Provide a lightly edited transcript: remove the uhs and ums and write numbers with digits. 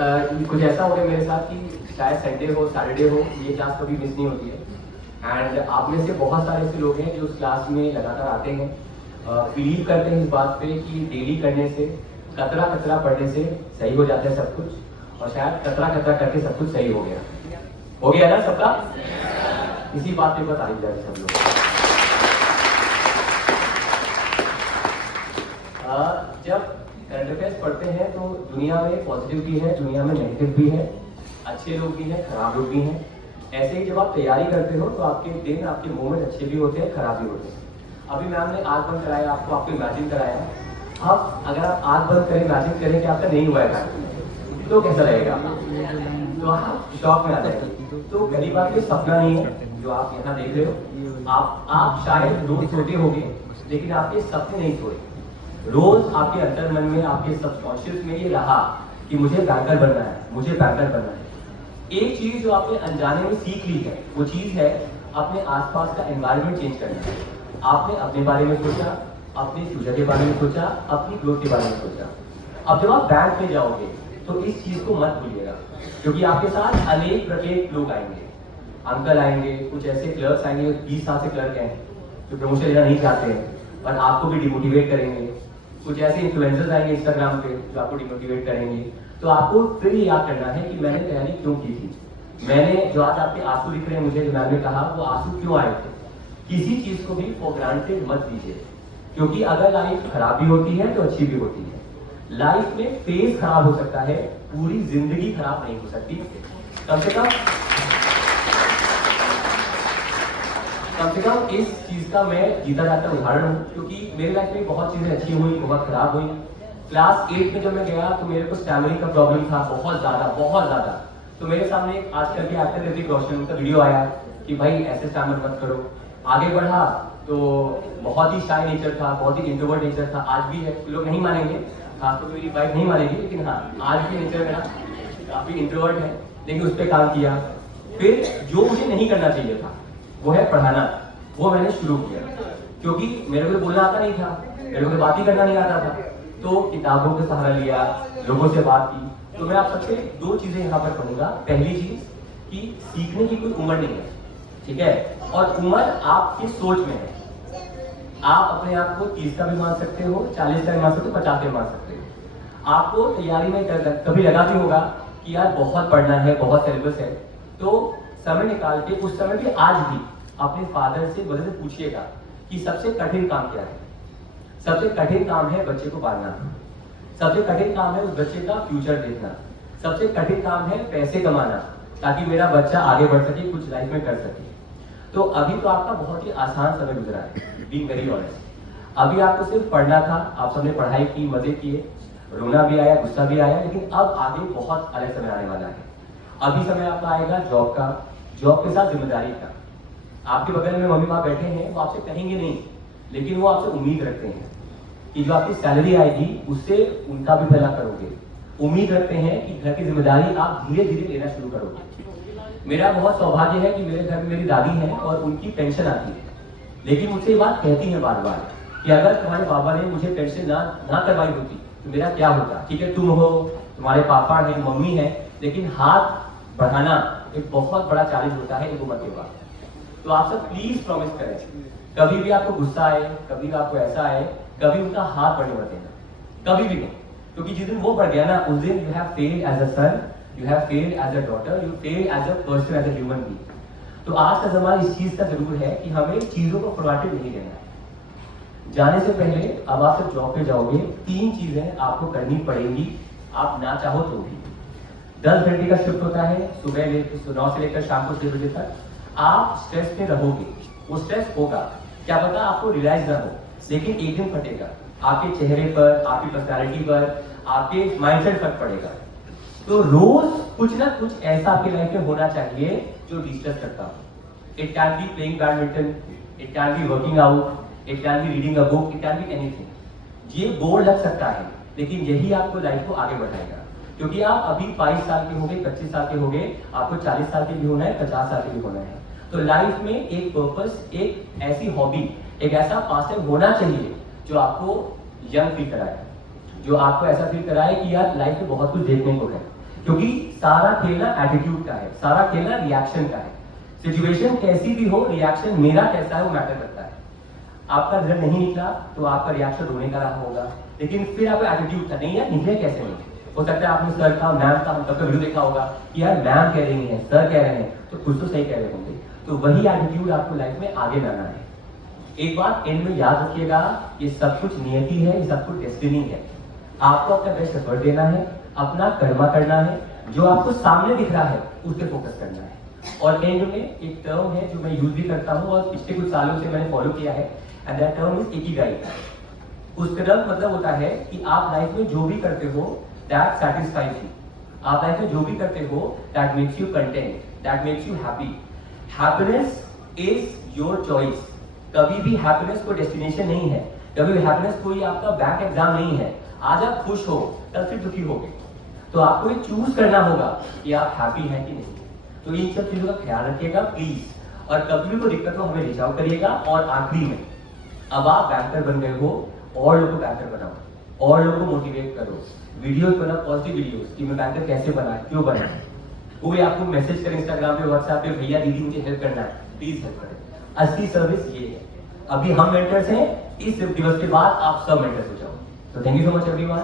कुछ ऐसा हो गया मेरे साथ कि शायद संडे हो सैटरडे हो ये क्लास कभी मिस नहीं होती है। एंड आप में से बहुत सारे ऐसे लोग हैं जो उस क्लास में लगातार आते हैं, बिलीव करते हैं इस बात पे कि डेली करने से, कतरा कतरा पढ़ने से सही हो जाता है सब कुछ, और शायद कतरा कतरा करके सब कुछ सही हो गया ना सबका। इसी बात पे बता दी जाए सब लोग। जब करंट अफेयर्स पढ़ते हैं तो दुनिया में पॉजिटिव भी है, दुनिया में नेगेटिव भी है, अच्छे लोग भी हैं, खराब लोग भी हैं। ऐसे ही जब आप तैयारी करते हो तो आपके दिन, आपके मोमेंट अच्छे भी होते हैं, खराब भी होते हैं। अभी मैम ने आँख बंद कराया, आपको इमेजिन कराया। अब अगर आप आँख बंद करें, इमेजिन करें कि आपका नहीं हुआ है तो कैसा रहेगा? तो आप शॉक में आ जाएंगे। तो पहली बात ये सपना नहीं है जो आप यहाँ देख रहे हो। आप शायद रोज सोते होंगे लेकिन आपके सपने नहीं सोए। रोज आपके अंतर मन में, आपके सबकॉन्शियस में ये रहा कि मुझे बैंकर बनना है, मुझे बैंकर बनना है। एक चीज जो आपने अनजाने में सीख ली है, वो चीज है अपने आसपास का एनवायरनमेंट चेंज करना। आपने अपने बारे में सोचा, अपने फ्यूचर के बारे में सोचा, अपनी ग्रोथ के बारे में सोचा। अब जब आप बैंक में जाओगे तो इस चीज को मत भूलिएगा, क्योंकि आपके साथ अनेक प्रत्येक लोग आएंगे। अंकल आएंगे, कुछ ऐसे क्लर्क्स आएंगे, 20 साल से क्लर्क हैं जो प्रमोशन लेना नहीं चाहते हैं और आपको भी डिमोटिवेट करेंगे। कुछ ऐसे इन्फ्लुएंसर्स आएंगे इंस्टाग्राम पे जो आपको डिमोटिवेट करेंगे। तो आपको फिर याद करना है कि मैंने तैयारी क्यों की थी। मैंने जो आज आपके आंसू दिख रहे हैं मुझे, जो मैम ने कहा, वो आंसू क्यों आए थे। किसी चीज को भी फॉर ग्रांटेड मत लीजिए, क्योंकि अगर लाइफ खराब भी होती है तो अच्छी भी होती है। लाइफ में फेज खराब हो सकता है, पूरी जिंदगी खराब नहीं हो सकती। कम से कम इस चीज का मैं जीता जाता उदाहरण हूँ, क्योंकि मेरी लाइफ में बहुत चीजें अच्छी हुई, बहुत खराब हुई। क्लास 8 में जब मैं गया तो मेरे को स्टैमरिंग का प्रॉब्लम था, बहुत ज्यादा। तो मेरे सामने एक आजकल के एक्टर ऋतिक रोशन का वीडियो आया कि भाई ऐसे स्टैमर मत करो। आगे बढ़ा तो बहुत ही शाय नेचर था, बहुत ही इंट्रोवर्ट नेचर था, आज भी है। लोग नहीं मानेंगे, खासतौर पर मेरी वाइफ नहीं मानेगी, लेकिन हाँ आज भी नेचर मेरा काफी इंट्रोवर्ट है, लेकिन उस पर काम किया। फिर जो मुझे नहीं करना चाहिए था वो है पढ़ाना, वो मैंने शुरू किया, क्योंकि मेरे को बोलना आता नहीं था, मेरे को बात ही करना नहीं आता था। तो किताबों का सहारा लिया, लोगों से बात की। तो मैं आप सबसे 2 चीजें यहाँ पर कहूंगा। पहली चीज कि सीखने की कोई उम्र नहीं है, ठीक है, और उम्र आपकी सोच में है। आप अपने आप को 30 का भी मान सकते हो, 40 का भी मान सकते हो, 50 का भी मान सकते हो। आपको तैयारी में कभी लगा भी होगा कि यार बहुत पढ़ना है, बहुत सिलेबस है, तो समय निकाल के उस समय भी आज भी अपने फादर से, मदर से पूछिएगा कि सबसे कठिन काम क्या है। सबसे कठिन काम है बच्चे को पालना, सबसे कठिन काम है उस बच्चे का फ्यूचर देखना, सबसे कठिन काम है पैसे कमाना ताकि मेरा बच्चा आगे बढ़ सके, कुछ लाइफ में कर सके। तो अभी तो आपका बहुत ही आसान समय गुजरा है, बीइंग वेरी ऑनेस्ट। अभी आपको सिर्फ पढ़ना था, आप सबने पढ़ाई की, मजे किए, रोना भी आया, गुस्सा भी आया, लेकिन अब आगे बहुत अलग समय आने वाला है। अभी समय आपका आएगा जॉब का, जॉब के साथ जिम्मेदारी का। आपके बगल में मम्मी पापा बैठे हैं, वो आपसे कहेंगे नहीं, लेकिन वो आपसे उम्मीद रखते हैं कि जो आपकी सैलरी आएगी उससे उनका भी भला करोगे। उम्मीद रखते हैं कि घर की जिम्मेदारी आप धीरे धीरे लेना शुरू करोगे। मेरा बहुत सौभाग्य है कि मेरे घर में मेरी दादी है और उनकी पेंशन आती है, लेकिन मुझसे ये बात कहती है बार बार कि अगर तुम्हारे बाबा ने मुझे पेंशन ना करवाई होती तो मेरा क्या होता। ठीक है, तुम हो, तुम्हारे पापा है, मम्मी है, लेकिन हाथ बढ़ाना एक बहुत बड़ा चैलेंज होता है एक उम्र के बाद। तो आप सब प्लीज प्रॉमिस करें, कभी भी आपको गुस्सा आए, कभी भी आपको ऐसा आए, कभी उनका हाथ बढ़ने मत देना, कभी भी नहीं। क्योंकि जिस दिन वो बढ़ गया ना, उस दिन you have failed as a son, you have failed as a daughter, you failed as a person, as a human being. तो आज का जमाना इस चीज का जरूर है कि हमें चीजों को फॉरवर्टेड नहीं देना है। जाने से पहले अब आप जब जॉब पे जाओगे, 3 चीजें आपको करनी पड़ेंगी, आप ना चाहो तो भी। 10 घंटे का शिफ्ट होता है, सुबह 9 से लेकर शाम को 6 बजे तक। आप स्ट्रेस में रहोगे, वो स्ट्रेस होगा, क्या पता आपको रियलाइज ना हो, लेकिन एक दिन फटेगा आपके चेहरे पर, आपकी पर्सनालिटी पर, आपके माइंडसेट फर्क पड़ेगा। तो रोज कुछ ना कुछ ऐसा आपकी लाइफ में होना चाहिए जो डिस्ट्रेस करता हो। It can be playing badminton, it can be working out, it can be reading a book, it can be anything. ये बोर लग सकता है, लेकिन यही आपको लाइफ को आगे बढ़ाएगा। क्योंकि आप अभी 22 साल के हो गए, 25 साल के हो गए, आपको 40 साल के भी होना है, 50 साल के भी होना है। तो लाइफ में एक पर्पस, एक ऐसी हॉबी, एक ऐसा पास होना चाहिए जो आपको यंग फील कराए, जो आपको ऐसा फील कराए कि यार लाइफ में बहुत कुछ देखने को है। क्योंकि सारा खेलना एटीट्यूड का है, सारा खेलना रिएक्शन का है। सिचुएशन कैसी भी हो, रिएक्शन मेरा कैसा है वो मैटर करता है। आपका रिजल्ट नहीं निकला तो आपका रिएक्शन रोने का रहा होगा, लेकिन फिर आपका एटीट्यूड था नहीं यार निकले कैसे नहीं। हो सकता है आपने सर का मैम का मतलब का वीडियो देखा होगा कि यार मैम कह रही है, सर कह रहे हैं, तो कुछ तो सही कह रहे होंगे। तो वही एटीट्यूड आपको लाइफ में आगे लाना है। एक बात एंड में याद रखिएगा, ये सब कुछ नियति है, ये सब कुछ डेस्टिनी है। आपको अपना बेस्ट एफर्ट देना है, अपना कर्मा करना है, जो आपको सामने दिख रहा है उस पर फोकस करना है। और एंड में एक टर्म है जो मैं यूज भी करता हूँ और पिछले कुछ सालों से मैंने फॉलो किया है, and that term is Ikigai. उसका टर्म मतलब होता है कि आप लाइफ में जो भी करते हो दैट सैटिस्फाइज यू। आप लाइफ में जो भी करते हो that makes you content, that makes you happy. Happiness is your choice. कभी भी हैप्पीनेस कोई डेस्टिनेशन नहीं है, कभी भी हैप्पीनेस कोई आपका बैक एग्जाम नहीं है। आज आप खुश हो कल फिर दुखी होगे, तो आपको ये चूज करना होगा कि आप हैप्पी हैं कि नहीं। तो इन सब चीजों का ख्याल रखिएगा प्लीज, और कभी भी कोई दिक्कत हो हमें रीच आउट करिएगा। और आखिरी में, अब आप बेहतर बन गए हो, और लोगों को बेहतर बनाओ, और लोगों को मोटिवेट करो। वीडियोस बना, पॉजिटिव वीडियोस कि मैं बेहतर कैसे बना, क्यों बना। कोई आपको मैसेज करे इंस्टाग्राम पे, व्हाट्सएप पे, भैया दीदी मुझे हेल्प करना है, प्लीज हेल्प करें। असली सर्विस ये है। अभी हम मेंटर्स हैं, इस दिवस के बाद आप सब मेंटर्स हो जाओ। तो thank you so much everyone.